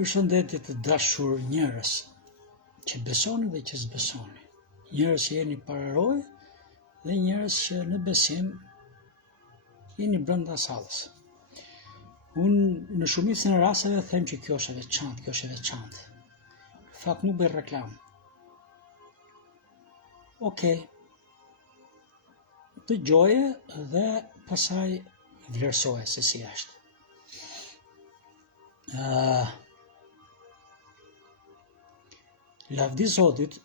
Përshëndetje të dashur njerëz që besoni dhe që s'besoni, njerëz që jeni pararoj dhe njerëz që në besim jeni brenda sallës. Unë në shumicën e rasteve them që kjo është e veçantë. Fakt nuk bëj reklam. Okej. Dëgjoje dhe pasaj vlerësoje se si është. Lavdi Zotit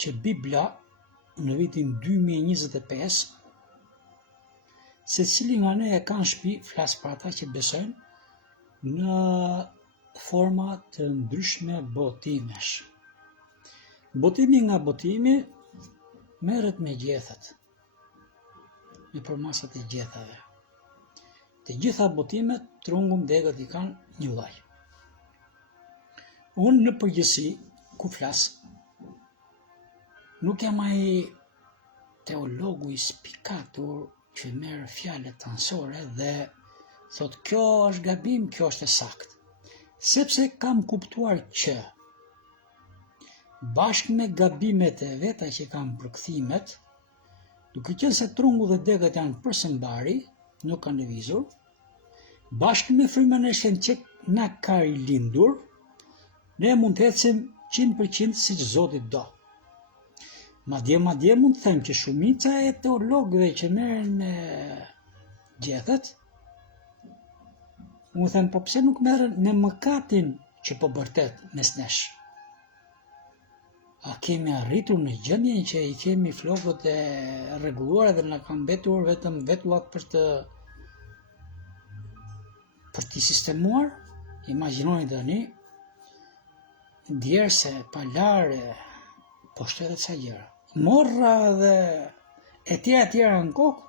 që Biblia në vitin 2025 se cili nga ne e kanë shtëpi, flas për ata që besojnë, në forma të ndryshme botimesh. Botimi nga botimi merret me gjethet, me përmasat e gjethave. Të gjitha botimet, trungun, degët i kanë një lloj. Unë në përgjithësi, ku flas, nuk jam ai teologu i spikatur që merr fjalët ansore dhe thot kjo është gabim, kjo është e saktë. Sepse kam kuptuar që bashkë me gabimet e veta që kam përkthimet, duke qenë se trungu dhe degët janë përshëmbari, nuk kanë lëvizur, bashkë me frymën e shenjtë që na ka rilindur, ne mund të ecim 100% siç Zoti do. Madje mund të them që shumica e teologëve që merren me gjethet, unë them po pse nuk merren me mëkatin që po bërtet mes nesh. A kemi arritur në gjendjen që i kemi flokët e rregulluara dhe na kanë mbetur vetëm vetullat për t'i sistemuar? Imagjinoni tani, djerse, palare, po shtetet sa gjëra. Morra dhe e tjera në kokë,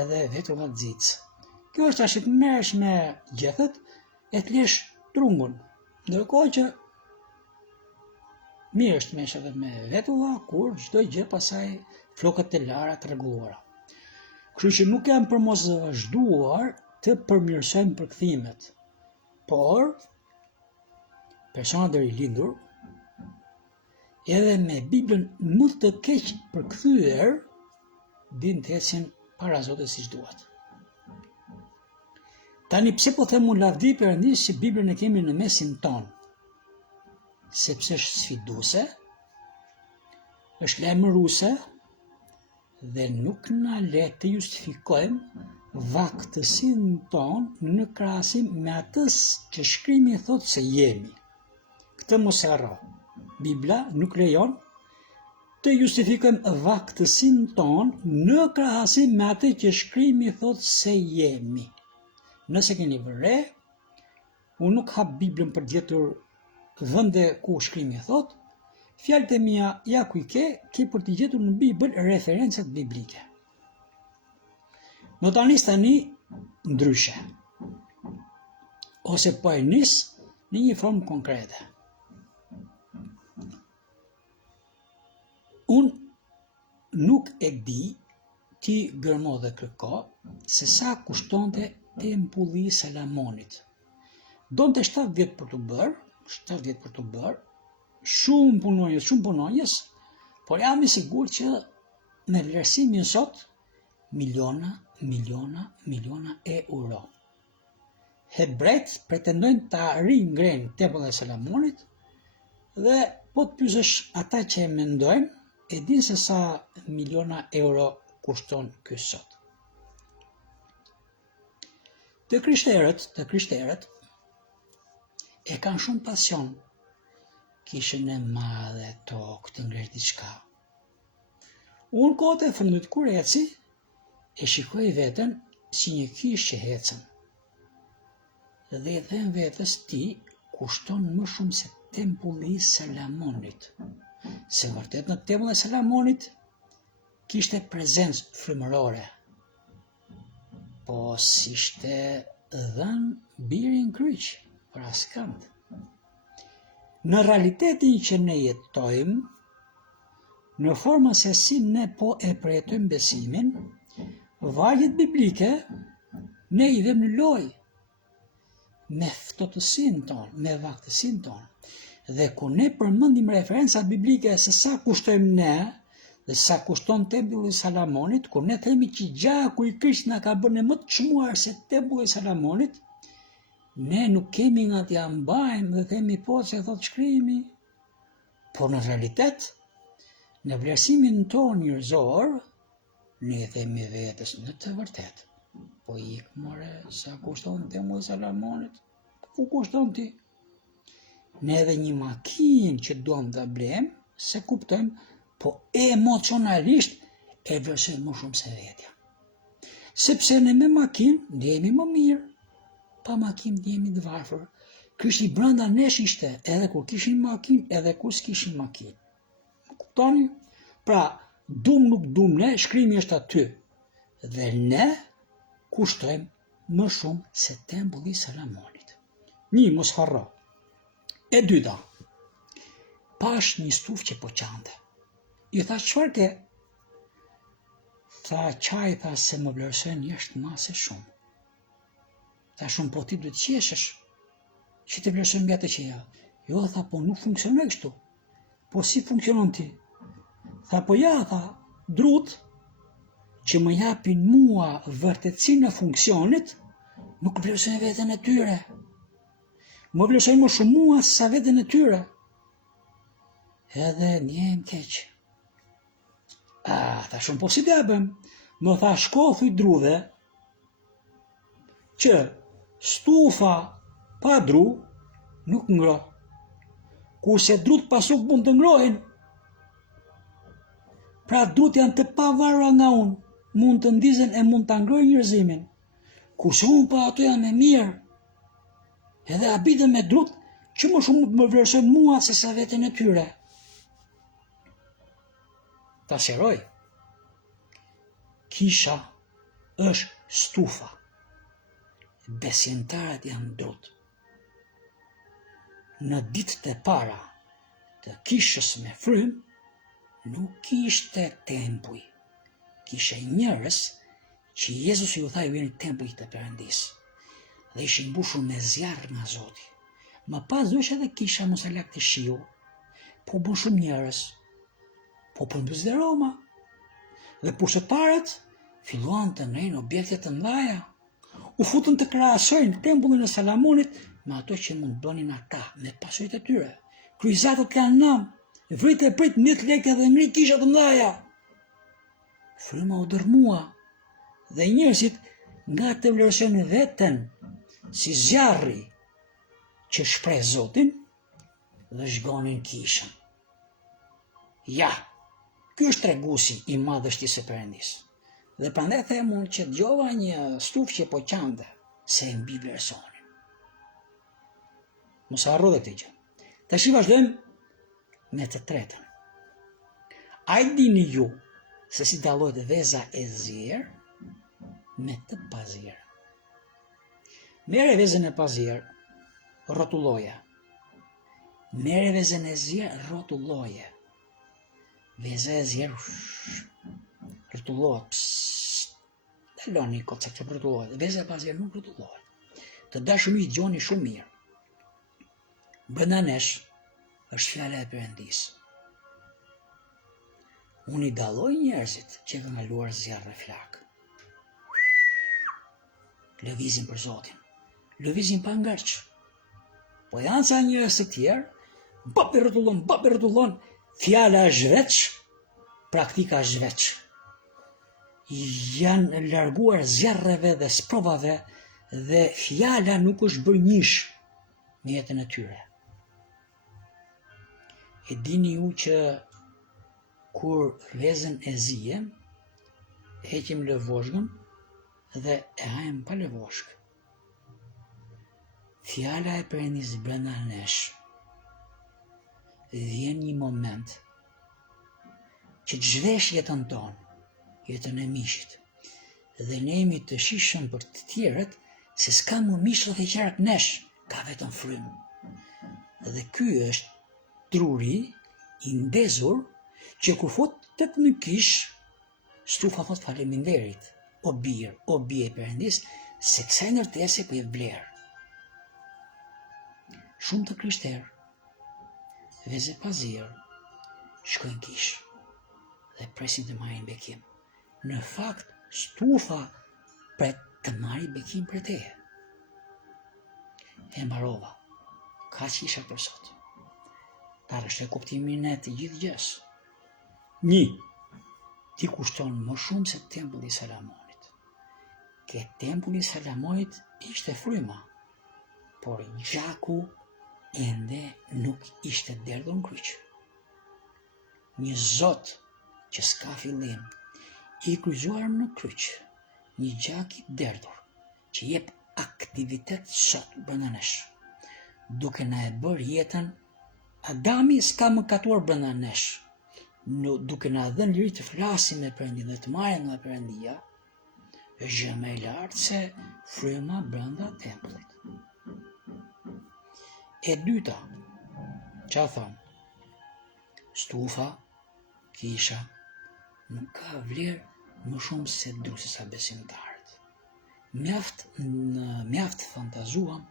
edhe vetullat xicë. Kjo është ashtu të merresh me gjethet e të lesh trungun. Ndërkohë që mirë është mesh edhe me vetulla, kur çdo gjë pasaj flokët e lara të rregulluara. Kështu që nuk jam për mos vazhduar të përmirësojmë përkthimet, por personat e rilindur edhe me Biblën më të keq përkthyer din të ecin para Zotit siç duhet. Tani pse po them unë lavdi Perëndis që Biblën e kemi në mesin ton? Sepse është sfiduese, është lajmëruese dhe nuk na le të justifikojmë vaktësinë tonë në krahasim me atës që Shkrimi thotë se jemi. Këtë mos e harro. Bibla nuk lejon të justifikojmë vaktësinë tonë në krahasim me atë që Shkrimi thotë se jemi. Nëse keni vëre, unë nuk hap Biblën për të gjetur vende ku Shkrimi thotë, fjalët e mia ja ku i ke për të gjetur në Bibël referencat biblike. Notanis tani ndryshe, ose po e nis në një formë konkrete. Unë nuk e di, ti gërmo dhe kërko, se sa kushtonte tempulli i Salamonit. Donte 7 vjet për të bërë, shumë punonjës, por jam i sigurt që me vlerësimin sot, miliona euro. Hebrejt pretendojnë ta ringrejnë tempullin e Salamonit dhe po të pyesësh ata që e mendojnë, e din se sa miliona euro kushton ky sot. Të krishterët e kanë shumë pasion, kishën e madhe tokë të ngresh diçka. Unë kohët e fundit kur eci, e shikoj veten si një kishë që hecën. Dhe e them vetes ti kushton më shumë se tempulli i Salamonit. Se vërtet në tempullin e Salamonit kishte prezencë frymërore. Po s'ishte dhënë biri në kryq për askënd. Në realitetin që ne jetojmë, në formën se si ne po e përjetojmë besimin, vargjet biblike ne i vëmë në lojë. me ftohtësinë tonë, me vaktësinë tonë. Dhe kur ne përmendim referenca biblike se sa kushtojmë ne dhe sa kushton tempulli i Salamonit, kur ne themi që gjaku i Krisht na ka bërë më të çmuar se tempulli i Salamonit, ne nuk kemi nga t'ja mbajmë dhe themi po se thot shkrimi, por në realitet, në vlerësimin tonë njerëzor, ne themi vetes në të vërtet, po ik more sa kushton tempulli i Salamonit, ku kushton ti? Ne edhe një makinë që duam ta blejmë, se kuptojmë, po emocionalisht e vlerësojmë më shumë se vetja. Sepse ne me makinë ndjehemi më mirë, pa makinë ndjehemi të varfër. Krishti brenda nesh ishte, edhe kur kishin makinë, edhe kur s'kishin makinë. Kuptoni? Pra, dum nuk dum ne, shkrimi është aty. Dhe ne kushtojmë më shumë se tempulli i Salamonit. Një, mos harro. E dyta, pash një stufë që po qante. I tha çfarë ke? Tha qaj, tha se më vlerësojnë jashtë mase shumë. Tha shumë po ti duhet qeshesh, që të vlerësojnë nga të qeja. Jo, tha po nuk funksionon kështu. Po si funksionon ti? Tha po ja, tha, drut që më japin mua vërtetësinë e funksionit, nuk vlerësojnë veten e tyre. Më vlerësojnë më shumë mua se sa veten e tyre. Edhe ndjehem keq. Tha shumë po si t'ja bëm? Më tha shko thuj drudhe që stufa pa dru nuk ngro. Kurse drut pas nuk mund të ngrohin. Pra drut janë të pavarura nga unë, mund të ndizen e mund të ngrojnë njerëzimin. Kurse unë pa ato jam e mirë. Edhe abitën me drut që më shumë më vlerësojnë mua se sa veten e tyre. Ta sheroj, kisha është stufa, besimtarët janë drut. Në ditët e para të kishës me frym, nuk ishte tempuj, kishe njerëz që Jezus ju tha ju jeni tempuj të Perëndis, dhe ishin mbushur me zjarr nga Zoti. Më pas duhesh edhe kisha mos e lak të shiu, po bën shumë njerëz. Po përmbys dhe Roma. Dhe pushtetarët filluan të ngrenë objekte të mëdha. U futën të krahasojnë tempullin e Salamonit me ato që mund bënin ata me pasuritë e tyre. Kryqëzatët kanë nam, vrit e prit 10 lekë dhe ngri kisha të mëdha. Fryma u dërmua dhe njerëzit nga të vlerësojnë veten si zjarri që shpreh Zotin dhe zhgonin kishën. Ja, ky është treguesi i madhështisë së Perëndis. Dhe prandaj them unë që dëgjova një stufë që po qante, se e mbi vlerësonin. Mos harro dhe këtë gjë. Tash vazhdojmë me të tretën. A i dini ju se si dallohet veza e zier me të pazier? Merre vezën e pazier, rrotulloje. Merre vezën e zier, rrotulloje. Veza e zier rrotullohet. Daloni koncept që rrotullohet. Veza e pazier nuk rrotullohet. Të dashur miq, dëgjoni shumë mirë. Brenda nesh është fjala e Perëndis. Unë i dalloj njerëzit që kanë kaluar zjarr e flak. Lëvizin për Zotin. Lëvizin pa ngërç. Po janë ca njerëz të tjerë, bapi rrotullon, fjala është veç, praktika është veç. Janë larguar zjarreve dhe sprovave dhe fjala nuk është bërë njësh në jetën e tyre. E dini ju që kur vezën e zijem, heqim lëvoshkën dhe e hajmë pa lëvoshkë. Fjala e Perëndis brenda nesh. Vjen një moment që të zhvesh jetën tonë, jetën e mishit, dhe ne jemi të shishëm për të tjerët se s'ka më mish dhe qark nesh, ka vetëm frym. Dhe ky është truri i ndezur që kur futet në kish, stufa thot faleminderit, o birë, o bie e Perëndis, se kësaj ndërtese po jep vlerë. Shumë të krishterë, veze pazirë, shkojnë kishë dhe presin të marrin bekim. Në fakt, stufa për të marri bekim për teje. E mbarova, ka që isha për sot. Ta rështë e kuptimin e të gjithë gjës. 1. Ti kushton më shumë se tempulli Salamonit. Ke tempulli Salamonit ishte fryma, por gjaku ende nuk ishte derdhur në kryq. Një Zot që s'ka fillim, i kryqëzuar në kryq, një gjak i derdhur, që jep aktivitet sot brenda nesh, duke na e bërë jetën. Adami s'ka mëkatuar brenda nesh, duke na dhënë liri të flasim me Perëndin dhe të marrim nga Perëndia, është gjë më e lartë se fryma brenda tempullit. E dyta, çfarë thon? Stufa, kisha, nuk ka vlerë më shumë se drusa besimtarët. Mjaft fantazuam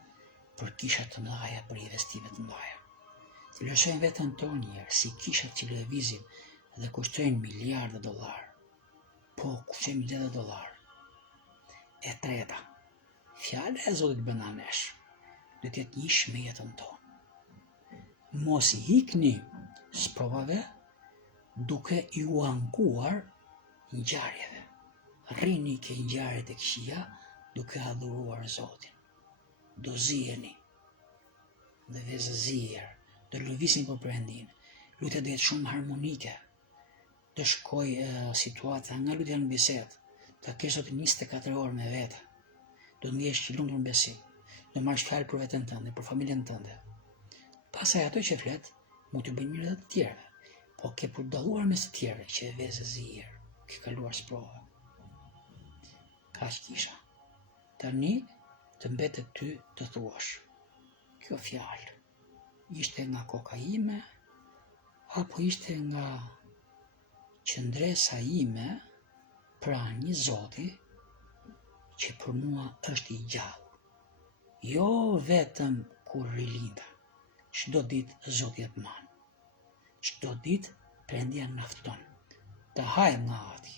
për kisha të mëdha, për investime të mëdha. Të lëshojmë veten tonë njerë si kishat që lëvizin dhe kushtojnë miliardë dollar. Po, kushtojnë miliardë dollar. E treta, fjala e Zotit brenda nesh do të jetë njësh me jetën tonë. Mos i hikni sprovave duke ju ankuar ngjarjeve. Rrini ke ngjarjet e këqija duke adhuruar Zotin. Do ziheni dhe vezëzier, do lëvisin për Perëndin. Lutja do jetë shumë harmonike. Do shkoj situata nga lutja në bisedë, ta kesh sot 24 orë me vete. Do ndihesh i lumtur në besim. Do marrësh fjalë për veten tënde, për familjen tënde. Pastaj ato që flet, mund të bëjnë mirë edhe të tjerëve, po ke për dalluar mes të tjerëve që e vezëzier, ke kaluar sprova. Kaq kisha. Tani të mbetet ty të thuash. Kjo fjalë ishte nga koka ime, apo ishte nga qëndresa ime pra një Zoti që për mua është i gjallë. Jo vetëm kur rilinda, çdo ditë Zoti jep manë. Çdo ditë Perëndia na fton të hajmë nga ati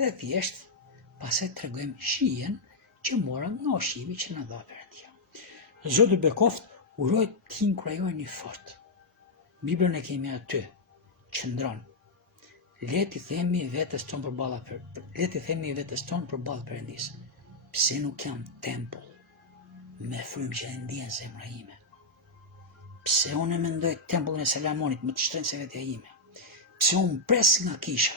dhe thjesht pastaj tregojmë shijen që morëm nga ushqimi që na dha Perëndia. Zoti bekoft uroj të inkurajojeni fort. Biblën e kemi aty, qëndron. Le t'i themi vetes tonë përballë Perëndis. Pse nuk jam tempull me frymë që e ndjen zemra ime? Pse unë e mendoj tempullin e Salamonit më të shtrenjtë se vetja ime? Pse unë pres nga kisha?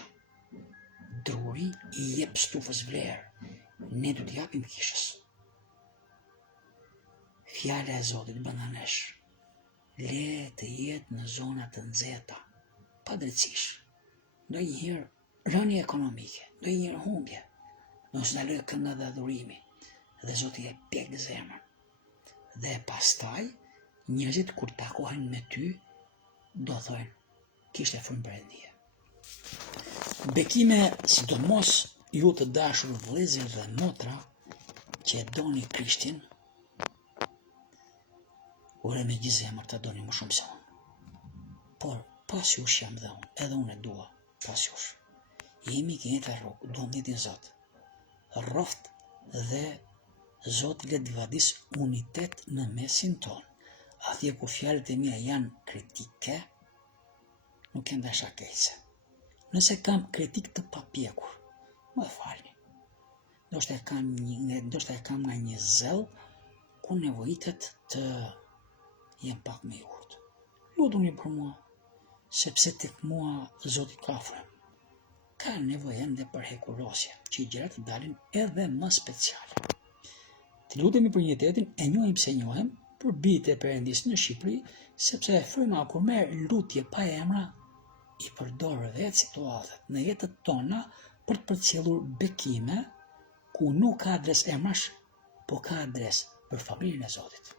Druri i jep stufës vlerë, ne du t'i japim kishës. Fjala e Zotit brenda nesh, le të jetë në zona të nxehta, pa drejtësish. Ndonjëherë rënje ekonomike, ndonjëherë humbje, mos na lë kënga dhe adhurimi, dhe Zoti e pjek zemrën. Dhe pastaj njerëzit kur takohen me ty, do thojnë, kishte frymë Perëndie. Bekime sidomos ju të dashur vëllezër dhe motra që e doni Krishtin, ure me gjithë zemër të doni më shumë se unë. Por pas jush jam dhe unë, edhe unë e dua pas jush. Jemi këni të rrugë, duam ditin Zot. Rroft dhe Zot le të vadis unitet në mesin tonë. Atje kur fjalët e mia janë kritike, nuk e ndasha keqse. Nëse kam kritik të papjekur, më falni. Ndoshta e kam nga një zell ku nevojitet të jem pak më i urtë. Lutuni për mua, sepse tek mua Zoti ka frymë. Ka nevojë ende për hekurosje, që i gjërat të dalin edhe më speciale. Të lutemi për njëtetin, e njohim se njohem, për bijtë e Perëndis në Shqipëri, sepse fryma kur merr lutje pa emra, i përdor vetë situatat në jetët tona për të përcjellur bekime ku nuk ka adres emrash, po ka adres për familjen e Zotit.